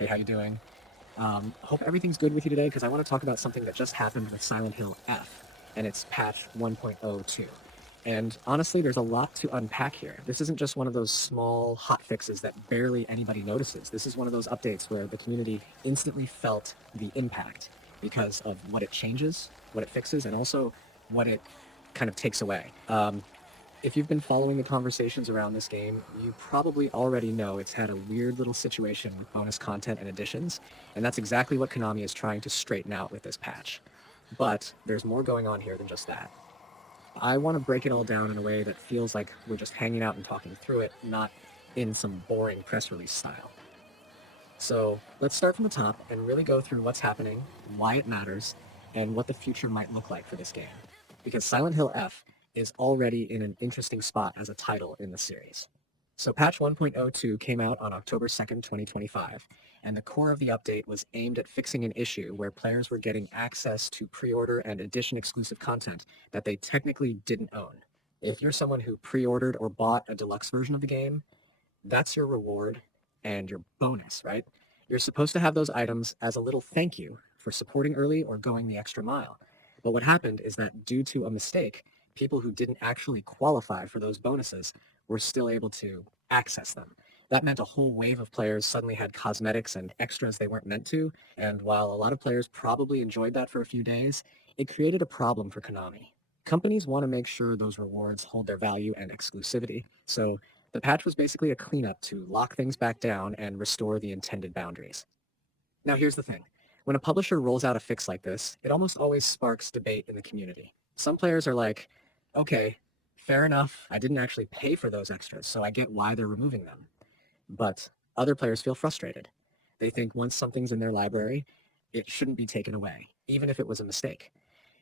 Hey, how you doing? Hope everything's good with you today because I want to talk about something that just happened with Silent Hill F and its patch 1.02. And honestly, there's a lot to unpack here. This isn't just one of those small hot fixes that barely anybody notices. This is one of those updates where the community instantly felt the impact because of what it changes, what it fixes, and also what it kind of takes away. If you've been following the conversations around this game, you probably already know it's had a weird little situation with bonus content and additions, and that's exactly what Konami is trying to straighten out with this patch. But there's more going on here than just that. I want to break it all down in a way that feels like we're just hanging out and talking through it, not in some boring press release style. So let's start from the top and really go through what's happening, why it matters, and what the future might look like for this game. Because Silent Hill F is already in an interesting spot as a title in the series. So patch 1.02 came out on October 2nd, 2025, and the core of the update was aimed at fixing an issue where players were getting access to pre-order and edition exclusive content that they technically didn't own. If you're someone who pre-ordered or bought a deluxe version of the game, that's your reward and your bonus, right? You're supposed to have those items as a little thank you for supporting early or going the extra mile. But what happened is that due to a mistake, people who didn't actually qualify for those bonuses were still able to access them. That meant a whole wave of players suddenly had cosmetics and extras they weren't meant to, and while a lot of players probably enjoyed that for a few days, it created a problem for Konami. Companies want to make sure those rewards hold their value and exclusivity, so the patch was basically a cleanup to lock things back down and restore the intended boundaries. Now, here's the thing. When a publisher rolls out a fix like this, it almost always sparks debate in the community. Some players are like, okay, fair enough, I didn't actually pay for those extras, so I get why they're removing them. But other players feel frustrated. They think once something's in their library, it shouldn't be taken away, even if it was a mistake.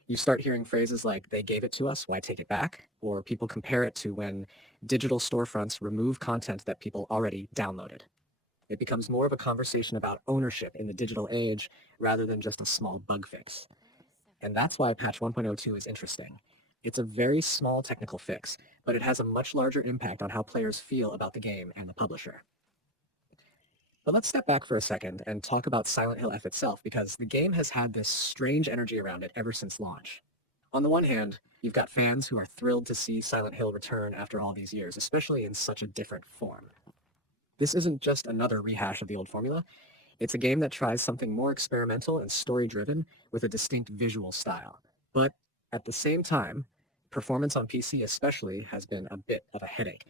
You start hearing phrases like, they gave it to us, why take it back? Or people compare it to when digital storefronts remove content that people already downloaded. It becomes more of a conversation about ownership in the digital age rather than just a small bug fix. And that's why patch 1.02 is interesting. It's a very small technical fix, but it has a much larger impact on how players feel about the game and the publisher. But let's step back for a second and talk about Silent Hill F itself, because the game has had this strange energy around it ever since launch. On the one hand, you've got fans who are thrilled to see Silent Hill return after all these years, especially in such a different form. This isn't just another rehash of the old formula. It's a game that tries something more experimental and story-driven with a distinct visual style. But at the same time, performance on PC especially has been a bit of a headache.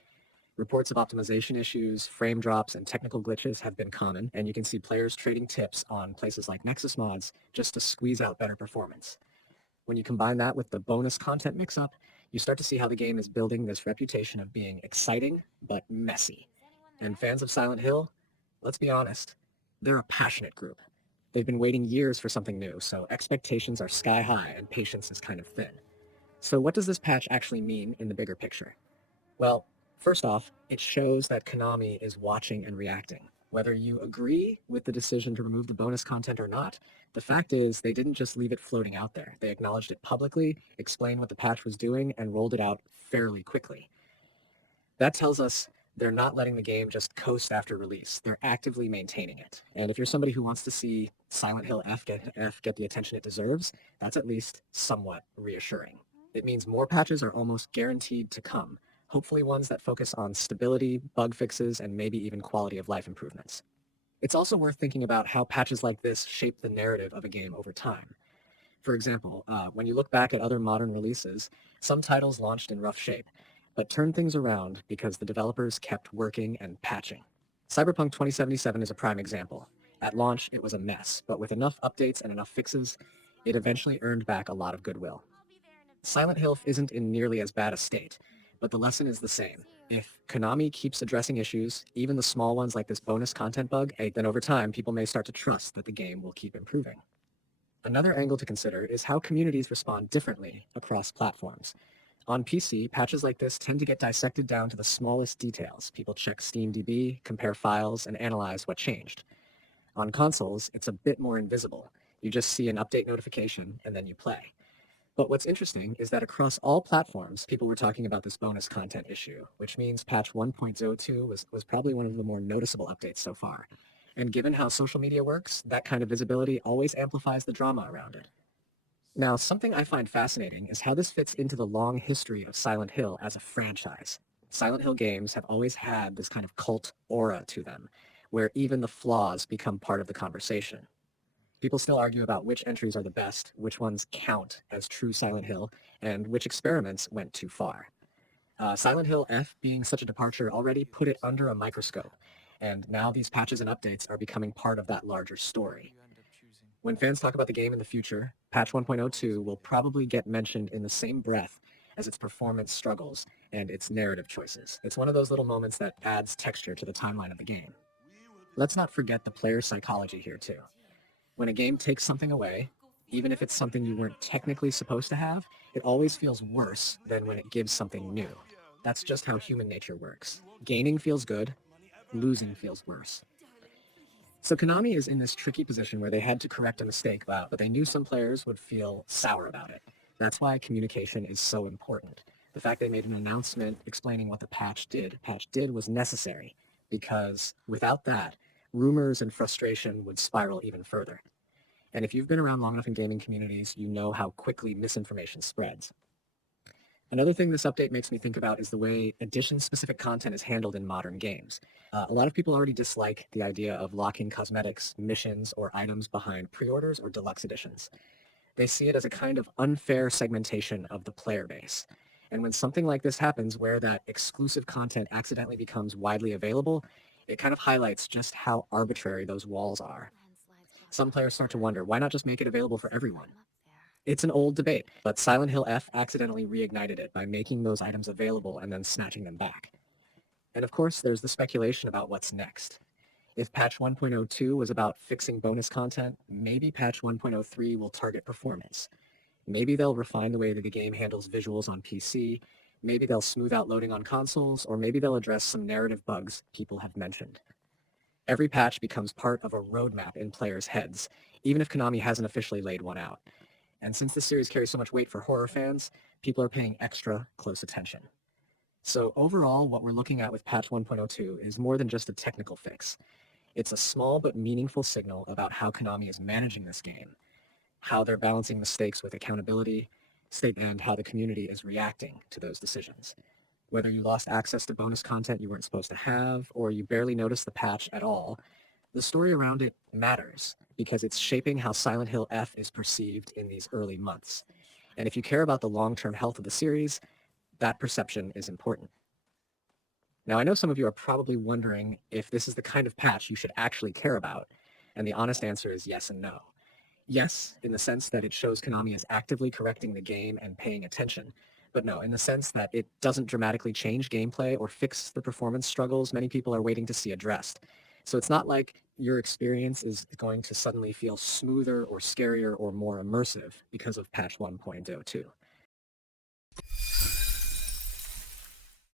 Reports of optimization issues, frame drops, and technical glitches have been common, and you can see players trading tips on places like Nexus mods just to squeeze out better performance. When you combine that with the bonus content mix-up, you start to see how the game is building this reputation of being exciting but messy. And fans of Silent Hill, let's be honest, they're a passionate group. They've been waiting years for something new, so expectations are sky high and patience is kind of thin. So what does this patch actually mean in the bigger picture? Well, first off, it shows that Konami is watching and reacting. Whether you agree with the decision to remove the bonus content or not, the fact is they didn't just leave it floating out there. They acknowledged it publicly, explained what the patch was doing, and rolled it out fairly quickly. That tells us they're not letting the game just coast after release. They're actively maintaining it. And if you're somebody who wants to see Silent Hill F get the attention it deserves, that's at least somewhat reassuring. It means more patches are almost guaranteed to come, hopefully ones that focus on stability, bug fixes, and maybe even quality of life improvements. It's also worth thinking about how patches like this shape the narrative of a game over time. For example, when you look back at other modern releases, some titles launched in rough shape, but turned things around because the developers kept working and patching. Cyberpunk 2077 is a prime example. At launch, it was a mess, but with enough updates and enough fixes, it eventually earned back a lot of goodwill. Silent Hill isn't in nearly as bad a state, but the lesson is the same. If Konami keeps addressing issues, even the small ones like this bonus content bug, then over time people may start to trust that the game will keep improving. Another angle to consider is how communities respond differently across platforms. On PC, patches like this tend to get dissected down to the smallest details. People check SteamDB, compare files, and analyze what changed. On consoles, it's a bit more invisible. You just see an update notification, and then you play. But what's interesting is that across all platforms, people were talking about this bonus content issue, which means patch 1.02 was probably one of the more noticeable updates so far. And given how social media works, that kind of visibility always amplifies the drama around it. Now, something I find fascinating is how this fits into the long history of Silent Hill as a franchise. Silent Hill games have always had this kind of cult aura to them, where even the flaws become part of the conversation. People still argue about which entries are the best, which ones count as true Silent Hill, and which experiments went too far. Silent Hill F being such a departure already put it under a microscope, and now these patches and updates are becoming part of that larger story. When fans talk about the game in the future, patch 1.02 will probably get mentioned in the same breath as its performance struggles and its narrative choices. It's one of those little moments that adds texture to the timeline of the game. Let's not forget the player psychology here too. When a game takes something away, even if it's something you weren't technically supposed to have, it always feels worse than when it gives something new. That's just how human nature works. Gaining feels good, losing feels worse. So Konami is in this tricky position where they had to correct a mistake, but they knew some players would feel sour about it. That's why communication is so important. The fact they made an announcement explaining what the patch did was necessary, because without that, rumors and frustration would spiral even further. And if you've been around long enough in gaming communities, you know how quickly misinformation spreads. Another thing this update makes me think about is the way edition-specific content is handled in modern games. A lot of people already dislike the idea of locking cosmetics, missions, or items behind pre-orders or deluxe editions. They see it as a kind of unfair segmentation of the player base. And when something like this happens, where that exclusive content accidentally becomes widely available, it kind of highlights just how arbitrary those walls are. Some players start to wonder, why not just make it available for everyone? It's an old debate, but Silent Hill F accidentally reignited it by making those items available and then snatching them back. And of course, there's the speculation about what's next. If patch 1.02 was about fixing bonus content, maybe patch 1.03 will target performance. Maybe they'll refine the way that the game handles visuals on PC, maybe they'll smooth out loading on consoles, or maybe they'll address some narrative bugs people have mentioned. Every patch becomes part of a roadmap in players' heads, even if Konami hasn't officially laid one out. And since this series carries so much weight for horror fans, people are paying extra close attention. So overall, what we're looking at with patch 1.02 is more than just a technical fix. It's a small but meaningful signal about how Konami is managing this game, how they're balancing mistakes with accountability, and how the community is reacting to those decisions. Whether you lost access to bonus content you weren't supposed to have, or you barely noticed the patch at all, the story around it matters because it's shaping how Silent Hill F is perceived in these early months. And if you care about the long-term health of the series, that perception is important. Now, I know some of you are probably wondering if this is the kind of patch you should actually care about, and the honest answer is yes and no. Yes, in the sense that it shows Konami is actively correcting the game and paying attention, but no, in the sense that it doesn't dramatically change gameplay or fix the performance struggles many people are waiting to see addressed. So it's not like your experience is going to suddenly feel smoother or scarier or more immersive because of patch 1.02.